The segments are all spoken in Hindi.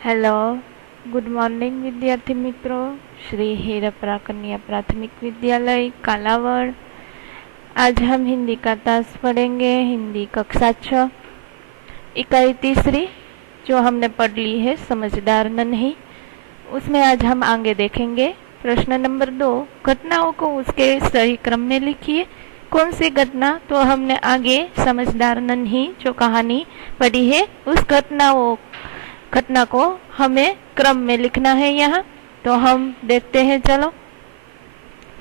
हेलो, गुड मॉर्निंग विद्यार्थी मित्रों। श्री हीरपरा कन्या प्राथमिक विद्यालय कालावड़। आज हम हिंदी का तास पढ़ेंगे। हिंदी कक्षा 6 इकाई तीसरी जो हमने पढ़ ली है समझदार नहीं, उसमें आज हम आगे देखेंगे। प्रश्न नंबर 2, घटनाओं को उसके सही क्रम में लिखिए। कौन सी घटना? तो हमने आगे समझदार नहीं जो कहानी पढ़ी है उस घटना को हमें क्रम में लिखना है यहाँ। तो हम देखते हैं, चलो।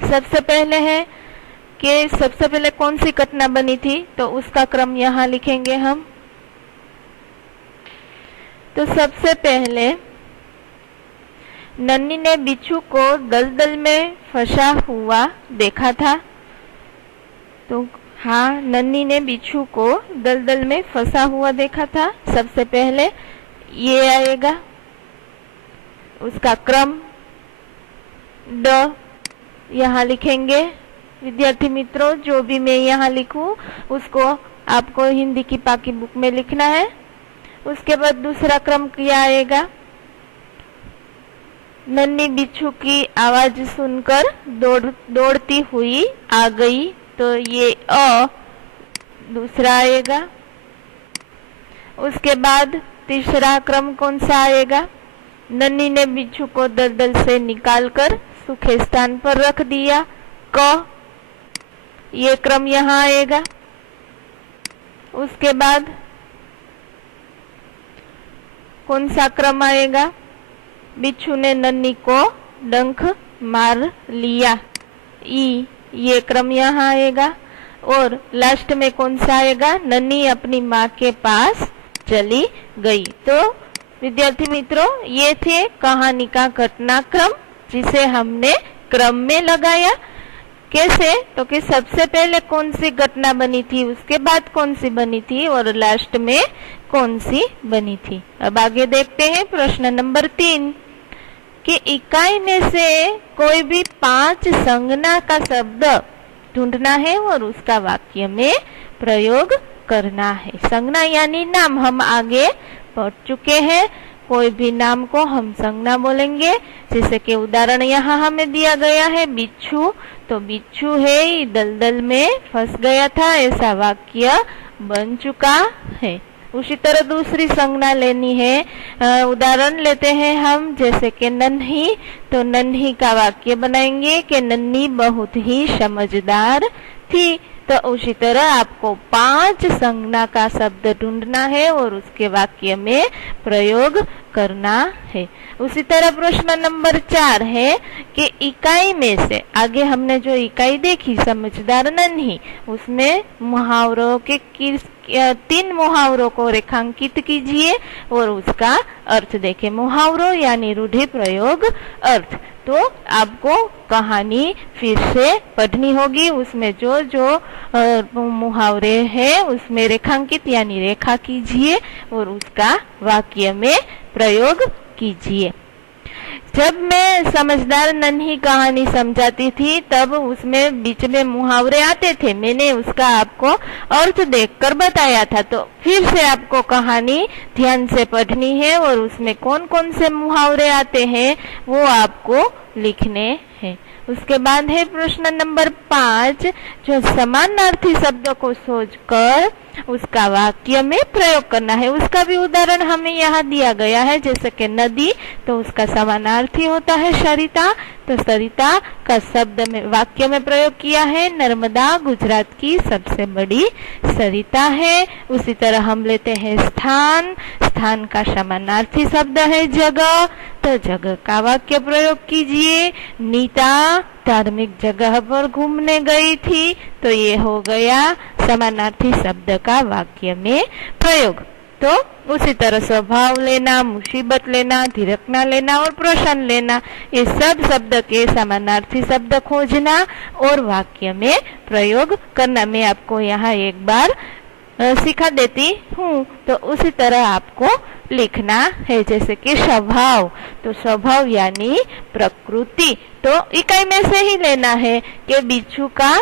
सबसे पहले है कि सबसे पहले कौन सी घटना बनी थी, तो उसका क्रम यहाँ लिखेंगे हम। तो सबसे पहले नन्ही ने बिच्छू को दलदल में फंसा हुआ देखा था। तो हाँ, नन्ही ने बिच्छू को दलदल में फंसा हुआ देखा था। सबसे पहले ये आएगा, उसका क्रम ड यहाँ लिखेंगे। विद्यार्थी मित्रों, जो भी मैं यहाँ लिखूं उसको आपको हिंदी की पाकी बुक में लिखना है। उसके बाद दूसरा क्रम क्या आएगा? नन्ही बिच्छू की आवाज सुनकर दौड़ती हुई आ गई। तो ये अ दूसरा आएगा। उसके बाद तीसरा क्रम कौन सा आएगा? नन्ही ने बिच्छू को दलदल से निकालकर सूखे स्थान पर रख दिया। क ये क्रम यहाँ आएगा। उसके बाद कौन सा क्रम आएगा? बिच्छू ने नन्ही को डंक मार लिया। ई ये क्रम यहाँ आएगा। और लास्ट में कौन सा आएगा? नन्ही अपनी माँ के पास चली गई। तो विद्यार्थी मित्रों, ये थे कहानी का घटनाक्रम जिसे हमने क्रम में लगाया। कैसे? तो कि सबसे पहले कौन सी घटना बनी थी, उसके बाद कौन सी बनी थी और लास्ट में कौन सी बनी थी। अब आगे देखते हैं प्रश्न नंबर 3 कि इकाई में से कोई भी 5 संज्ञा का शब्द ढूंढना है और उसका वाक्य में प्रयोग करना है। संज्ञा यानी नाम हम आगे पढ़ चुके हैं। कोई भी नाम को हम संज्ञा बोलेंगे। जैसे कि उदाहरण यहाँ हमें दिया गया है बिच्छू। तो बिच्छू है दलदल में फंस गया था, ऐसा वाक्य बन चुका है। उसी तरह दूसरी संज्ञा लेनी है। उदाहरण लेते हैं हम, जैसे कि नन्ही। तो नन्ही का वाक्य बनाएंगे कि नन्ही बहुत ही समझदार थी। तो उसी तरह आपको 5 संज्ञा का शब्द ढूंढना है और उसके वाक्य में प्रयोग करना है। उसी तरह प्रश्न नंबर 4 है कि इकाई में से, आगे हमने जो इकाई देखी समझदार नन्ही, उसमें मुहावरों के 3 मुहावरों को रेखांकित कीजिए और उसका अर्थ देखें। मुहावरों यानी रूढ़ि प्रयोग अर्थ। तो आपको कहानी फिर से पढ़नी होगी। उसमें जो जो मुहावरे हैं उसमें रेखांकित यानी रेखा कीजिए और उसका वाक्य में प्रयोग कीजिए। जब मैं समझदार नन्ही कहानी समझाती थी तब उसमें बीच में मुहावरे आते थे। मैंने उसका आपको अर्थ देखकर बताया था। तो फिर से आपको कहानी ध्यान से पढ़नी है और उसमें कौन कौन से मुहावरे आते हैं वो आपको लिखने हैं। उसके बाद है प्रश्न नंबर 5 जो समानार्थी शब्दों को सोचकर उसका वाक्य में प्रयोग करना है। उसका भी उदाहरण हमें यहाँ दिया गया है। जैसे कि नदी, तो उसका समानार्थी होता है सरिता। तो सरिता का शब्द में वाक्य में प्रयोग किया है। नर्मदा गुजरात की सबसे बड़ी सरिता है। उसी तरह हम लेते हैं स्थान। स्थान का समानार्थी शब्द है जगह। तो जगह का वाक्य प्रयोग कीजिए। नीता धार्मिक जगह पर घूमने गई थी। तो ये हो गया समानार्थी शब्द का वाक्य में प्रयोग। तो उसी तरह स्वभाव लेना, मुसीबत लेना, धिरकना लेना और प्रश्न लेना, ये सब शब्द के समानार्थी शब्द खोजना और वाक्य में प्रयोग करना। मैं आपको यहाँ एक बार सिखा देती हूँ। तो उसी तरह आपको लिखना है। जैसे कि स्वभाव, तो स्वभाव यानी प्रकृति। तो इकाई में से ही लेना है कि बिच्छू का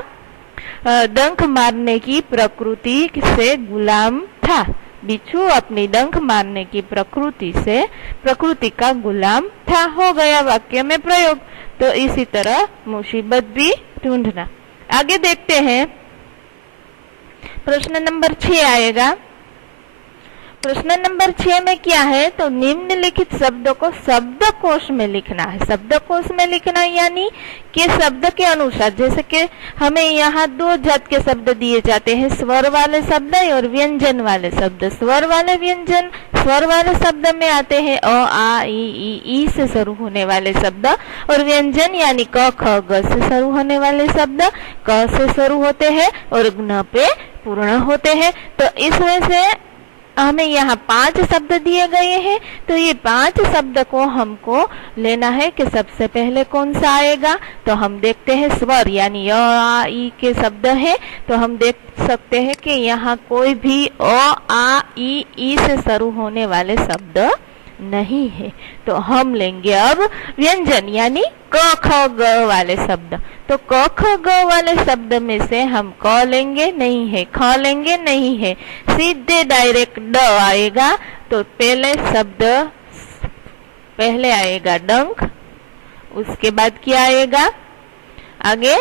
डंक मारने की प्रकृति से गुलाम था। बिच्छू अपनी डंक मारने की प्रकृति का गुलाम था। हो गया वाक्य में प्रयोग। तो इसी तरह मुसीबत भी ढूंढना। आगे देखते हैं, प्रश्न नंबर 6 आएगा। प्रश्न नंबर 6 में क्या है, तो निम्नलिखित शब्दों को शब्दकोश में लिखना है। शब्दकोश में लिखना यानी कि शब्द के अनुसार, जैसे कि हमें यहाँ 2 जात के शब्द दिए जाते हैं, स्वर वाले शब्द और व्यंजन वाले शब्द। स्वर वाले शब्द में आते हैं अ, आ, ई से शुरू होने वाले शब्द, और व्यंजन यानी क, ख, ग से शुरू होने वाले शब्द क से शुरू होते हैं और न पे पूर्ण होते हैं। तो इस वजह से हमें यहाँ 5 शब्द दिए गए हैं। तो ये 5 शब्द को हमको लेना है कि सबसे पहले कौन सा आएगा। तो हम देखते हैं स्वर यानी अ, आ, ई के शब्द है। तो हम देख सकते हैं कि यहाँ कोई भी अ, आ, ई से शुरू होने वाले शब्द नहीं है। तो हम लेंगे अब व्यंजन यानी क, ख, ग वाले शब्द। तो क, ख, ग वाले शब्द में से हम क लेंगे नहीं है, ख लेंगे नहीं है, सीधे डायरेक्ट ड आएगा। तो पहले आएगा डंक, उसके बाद क्या आएगा, आगे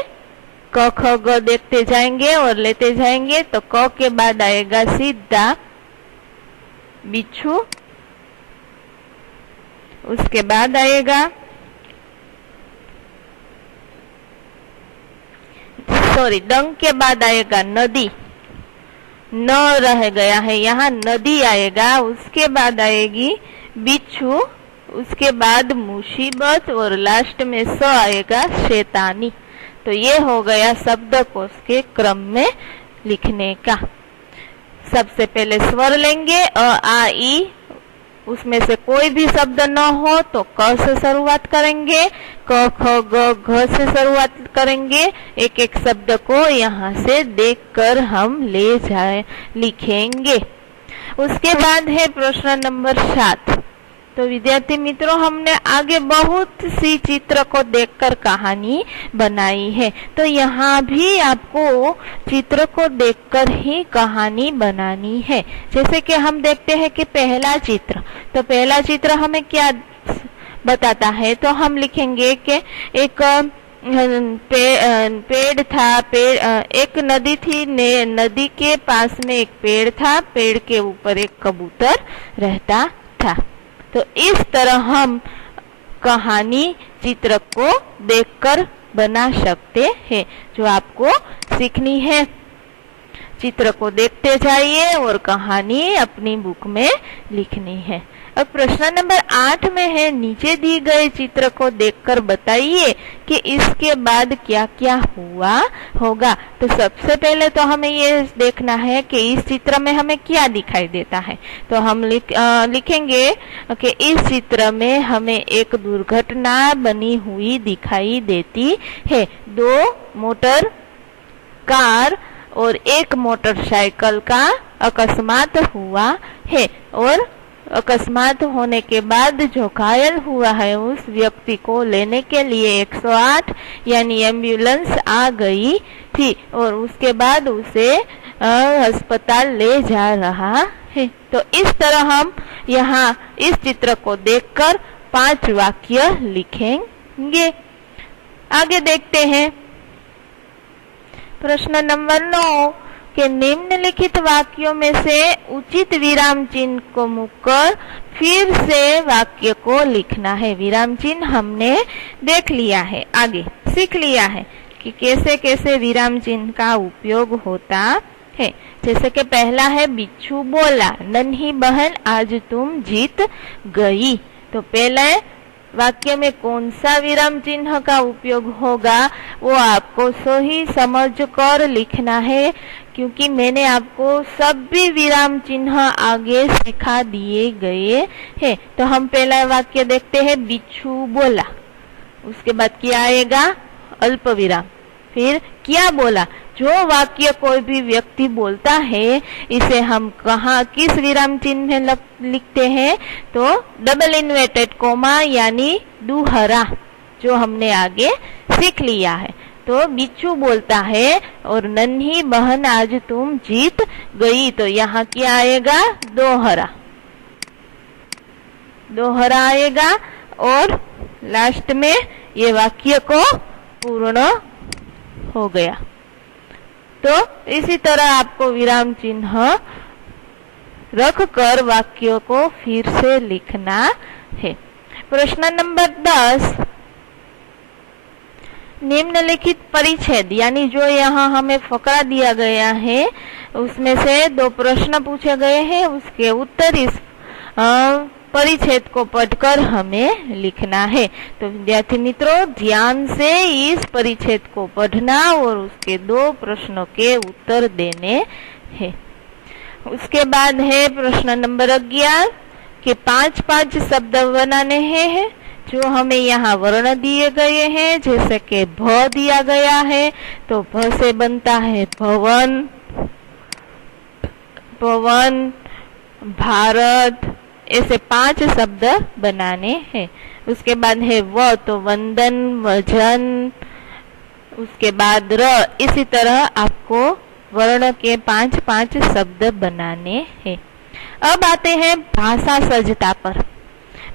क, ख, ग देखते जाएंगे और लेते जाएंगे। तो क के बाद आएगा सीधा बिच्छू, उसके बाद आएगा डंक के बाद आएगा नदी, न रह गया है यहाँ, नदी आएगा। उसके बाद आएगी बिच्छू, उसके बाद मुसीबत और लास्ट में स आएगा शैतानी। तो ये हो गया शब्दकोश के क्रम में लिखने का। सबसे पहले स्वर लेंगे अ, आ, ई, उसमें से कोई भी शब्द न हो तो क से शुरुआत करेंगे, क, ख, ग, घ से शुरुआत करेंगे। एक एक शब्द को यहाँ से देखकर हम लिखेंगे। उसके बाद है प्रश्न नंबर 7। तो विद्यार्थी मित्रों, हमने आगे बहुत सी चित्र को देखकर कहानी बनाई है। तो यहाँ भी आपको चित्र को देखकर ही कहानी बनानी है। जैसे कि हम देखते हैं कि पहला चित्र, तो पहला चित्र हमें क्या बताता है। तो हम लिखेंगे कि एक पेड़ था, एक नदी थी, नदी के पास में एक पेड़ था, पेड़ के ऊपर एक कबूतर रहता था। तो इस तरह हम कहानी चित्र को देखकर बना सकते हैं। जो आपको सीखनी है, चित्र को देखते जाइए और कहानी अपनी बुक में लिखनी है। अब प्रश्न नंबर 8 में है, नीचे दी गए चित्र को देखकर बताइए कि इसके बाद क्या क्या हुआ होगा। तो सबसे पहले तो हमें ये देखना है कि इस चित्र में हमें क्या दिखाई देता है। तो हम लिखेंगे कि इस चित्र में हमें एक दुर्घटना बनी हुई दिखाई देती है। 2 मोटर कार और 1 मोटरसाइकिल का अकस्मात हुआ है, और अकस्मात होने के बाद जो घायल हुआ है उस व्यक्ति को लेने के लिए 108 यानी एम्बुलेंस आ गई थी, और उसके बाद उसे अस्पताल ले जा रहा है। तो इस तरह हम यहाँ इस चित्र को देखकर 5 वाक्य लिखेंगे। आगे देखते हैं प्रश्न नंबर 9 के निम्नलिखित वाक्यों में से उचित विराम चिन्ह को मुड़कर फिर से वाक्य को लिखना है। विराम चिन्ह हमने देख लिया है, आगे सीख लिया है कि कैसे कैसे विराम चिन्ह का उपयोग होता है। जैसे कि पहला है बिच्छू बोला, नन्ही बहन आज तुम जीत गई। तो पहले वाक्य में कौन सा विराम चिन्ह का उपयोग होगा वो आपको सही समझ कर लिखना है, क्योंकि मैंने आपको सभी विराम चिन्ह आगे सिखा दिए गए हैं। तो हम पहला वाक्य देखते हैं, बिच्छू बोला। उसके बाद क्या आएगा, अल्प विराम। फिर क्या बोला, जो वाक्य कोई भी व्यक्ति बोलता है इसे हम कहाँ किस विराम चिन्ह में लिखते हैं, तो डबल इन्वर्टेड कोमा यानी दुहरा, जो हमने आगे सीख लिया है। तो बिच्छू बोलता है और नन्ही बहन आज तुम जीत गई, तो यहाँ क्या आएगा? दोहरा, दोहरा आएगा और लास्ट में ये वाक्य को पूर्ण हो गया। तो इसी तरह आपको विराम चिन्ह रख कर वाक्यों को फिर से लिखना है। प्रश्न नंबर 10, निम्नलिखित परिच्छेद यानी जो यहाँ हमें फकरा दिया गया है उसमें से 2 प्रश्न पूछे गए हैं, उसके उत्तर इस परिच्छेद को पढ़कर हमें लिखना है। तो विद्यार्थी मित्रों, ध्यान से इस परिच्छेद को पढ़ना और उसके 2 प्रश्नों के उत्तर देने हैं। उसके बाद है प्रश्न नंबर 11 कि 5-5 शब्द बनाने हैं जो हमें यहाँ वर्ण दिए गए हैं, जैसे कि भ दिया गया है तो भ से बनता है भवन, पवन, भारत, ऐसे 5 शब्द बनाने हैं। उसके बाद है व तो वंदन, वजन, उसके बाद र, इसी तरह आपको वर्ण के 5-5 शब्द बनाने हैं। अब आते हैं भाषा सज्जता पर।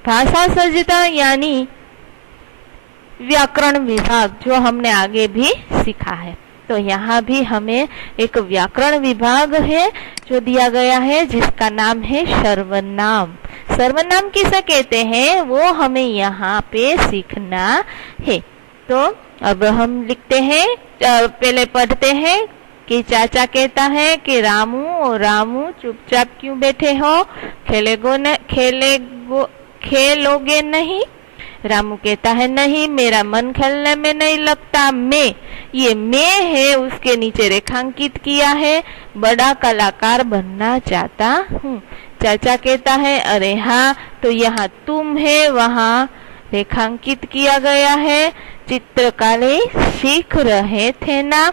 भाषा सज्जता यानी व्याकरण विभाग, जो हमने आगे भी सीखा है। तो यहाँ भी हमें एक व्याकरण विभाग है जो दिया गया है, जिसका नाम है सर्वनाम। सर्वनाम किसे कहते हैं वो हमें यहाँ पे सीखना है। तो अब हम लिखते हैं, पहले पढ़ते हैं कि चाचा कहता है कि रामू और रामू चुपचाप क्यों बैठे हो, खेलोगे नहीं? रामू कहता है नहीं, मेरा मन खेलने में नहीं लगता। मैं, ये मैं है उसके नीचे रेखांकित किया है, बड़ा कलाकार बनना चाहता हूँ। चाचा कहता है अरे हाँ, तो यहाँ तुम है वहाँ रेखांकित किया गया है, चित्रकला सीख रहे थे ना।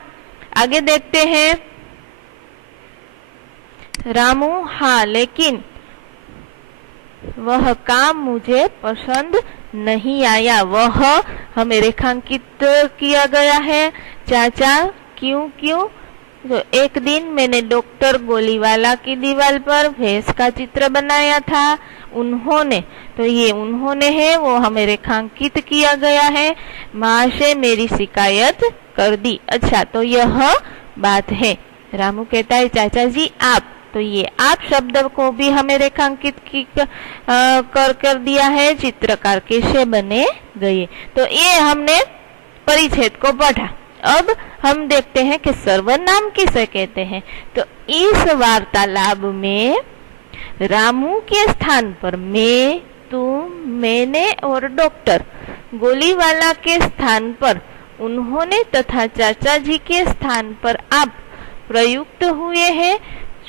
आगे देखते हैं, रामू हाँ, लेकिन वह काम मुझे पसंद नहीं आया। वह हमें रेखांकित किया गया है। चाचा क्यों? तो एक दिन मैंने डॉक्टर गोलीवाला की दीवार पर भैंस का चित्र बनाया था। उन्होंने, तो ये उन्होंने है वो हमें रेखांकित किया गया है। माँ से मेरी शिकायत कर दी। अच्छा, तो यह बात है। रामू कहता है चाचा जी आप, तो ये आप शब्द को भी हमें रेखांकित कर दिया है। चित्रकार कैसे बने गए, तो ये हमने परिच्छेद को पढ़ा। अब हम देखते हैं कि सर्वनाम किसे कहते हैं। तो इस वार्तालाप में रामू के स्थान पर मैं, तुम, मैंने और डॉक्टर गोलीवाला के स्थान पर उन्होंने तथा चाचा जी के स्थान पर आप प्रयुक्त हुए हैं,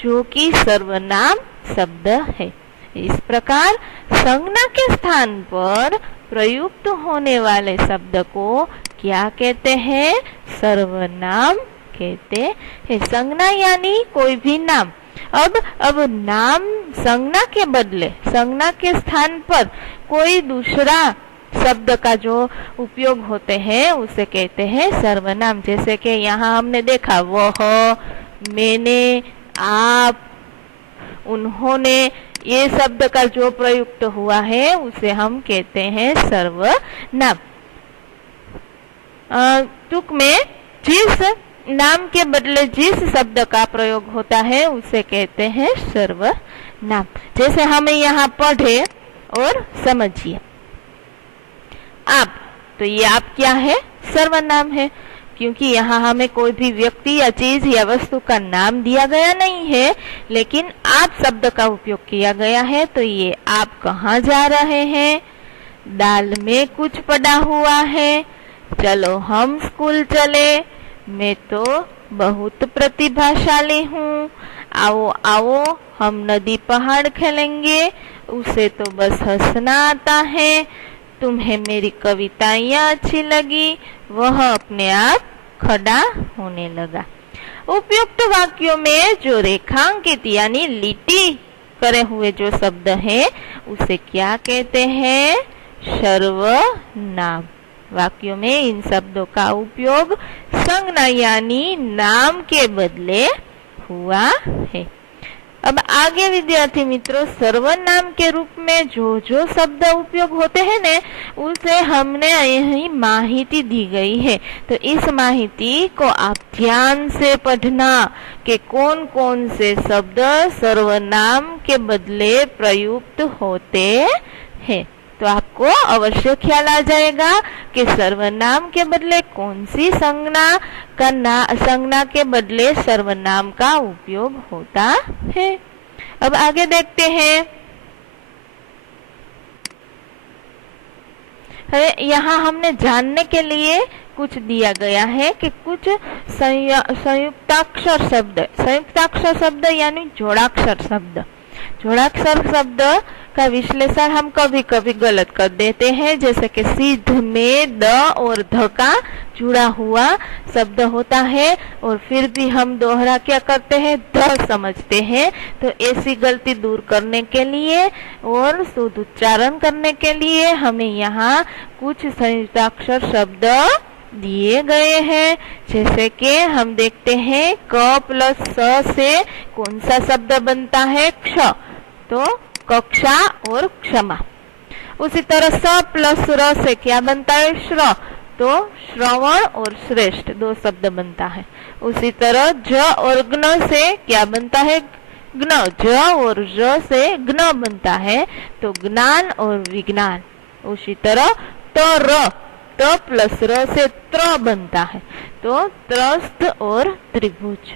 जो कि सर्वनाम शब्द है। इस प्रकार संज्ञा के स्थान पर प्रयुक्त होने वाले शब्द को क्या कहते हैं? सर्वनाम कहते हैं। संज्ञा यानी कोई भी नाम। अब नाम संज्ञा के बदले, संज्ञा के स्थान पर कोई दूसरा शब्द का जो उपयोग होते हैं उसे कहते हैं सर्वनाम। जैसे कि यहाँ हमने देखा वह, मैंने, आप, उन्होंने, ये शब्द का जो प्रयुक्त हुआ है उसे हम कहते हैं सर्वनाम। तुक में जिस नाम के बदले जिस शब्द का प्रयोग होता है उसे कहते हैं सर्वनाम। जैसे हमें यहाँ पढ़े और समझिए। आप, तो ये आप क्या है? सर्वनाम है, क्योंकि यहाँ हमें कोई भी व्यक्ति या चीज या वस्तु का नाम दिया गया नहीं है, लेकिन आप शब्द का उपयोग किया गया है। तो ये आप कहाँ जा रहे हैं? दाल में कुछ पड़ा हुआ है, चलो हम स्कूल चले, मैं तो बहुत प्रतिभाशाली हूँ, आओ आओ हम नदी पहाड़ खेलेंगे, उसे तो बस हंसना आता है, तुम्हें मेरी कविताएं अच्छी लगी, वह अपने आप खड़ा होने लगा। उपयुक्त वाक्यों में जो रेखांकित यानी लिटी करे हुए जो शब्द है उसे क्या कहते हैं? सर्वनाम। वाक्यों में इन शब्दों का उपयोग संज्ञा यानी नाम के बदले हुआ है। अब आगे विद्यार्थी मित्रों, सर्वनाम के रूप में जो जो शब्द उपयोग होते हैं ने उसे हमने यही माहिती दी गई है। तो इस माहिती को आप ध्यान से पढ़ना कि कौन कौन से शब्द सर्वनाम के बदले प्रयुक्त होते हैं। तो आपको अवश्य ख्याल आ जाएगा कि सर्वनाम के बदले कौन सी संज्ञा के बदले सर्वनाम का उपयोग होता है। अब आगे देखते हैं। यहाँ हमने जानने के लिए कुछ दिया गया है कि कुछ संयुक्ताक्षर शब्द यानी जोड़ाक्षर शब्द का विश्लेषण हम कभी कभी गलत कर देते हैं, जैसे कि सिद्ध में द और ध का जुड़ा हुआ शब्द होता है और फिर भी हम दोहरा क्या करते हैं, ध समझते हैं। तो ऐसी गलती दूर करने के लिए और शुद्ध उच्चारण करने के लिए हमें यहाँ कुछ संयुक्ताक्षर शब्द दिए गए हैं। जैसे कि हम देखते हैं क प्लस स से कौन सा शब्द बनता है, क्ष, तो कक्षा और क्षमा। उसी तरह स प्लस र से क्या बनता है, श्र, तो श्रवण और श्रेष्ठ दो शब्द बनता है। उसी तरह ज और ज्ञ से क्या बनता है, ज्ञ, ज और ज से ज्ञ बनता है, तो ज्ञान और विज्ञान। उसी तरह त प्लस र से त्र बनता है, तो त्रस्त और त्रिभुज।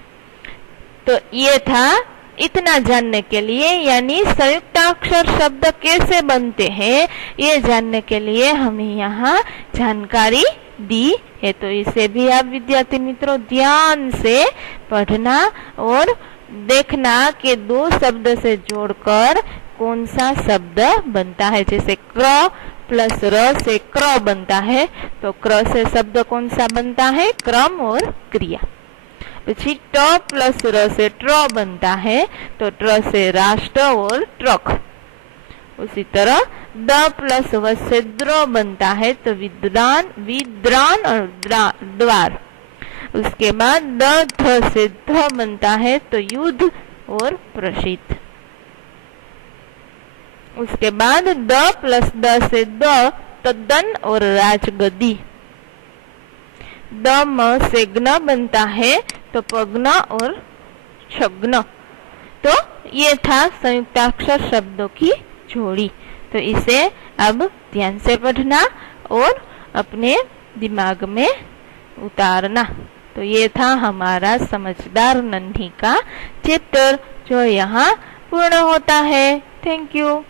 तो ये था इतना जानने के लिए, यानी संयुक्ताक्षर शब्द कैसे बनते हैं ये जानने के लिए हमें यहाँ जानकारी दी है। तो इसे भी आप विद्यार्थी मित्रों ध्यान से पढ़ना और देखना कि दो शब्द से जोड़कर कौन सा शब्द बनता है। जैसे क्र प्लस र से क्र बनता है, तो क्र से शब्द कौन सा बनता है, क्रम और क्रिया। પછી ट प्लस र से ट्र बनता है, तो ट्र से राष्ट्र और ट्रक। उसी तरह द प्लस व से द्र बनता है, तो विद्रान और द्वार। उसके बाद द ध से ध बनता है, तो युद्ध और प्रसिद्ध। उसके बाद द प्लस द से द, तो दन और राजगद्दी। द म से ज्ञ बनता है, तो पग्न और छग्न। तो ये था संयुक्ताक्षर शब्दों की जोड़ी। तो इसे अब ध्यान से पढ़ना और अपने दिमाग में उतारना। तो ये था हमारा समझदार नन्ही का चैप्टर, जो यहाँ पूर्ण होता है। Thank you.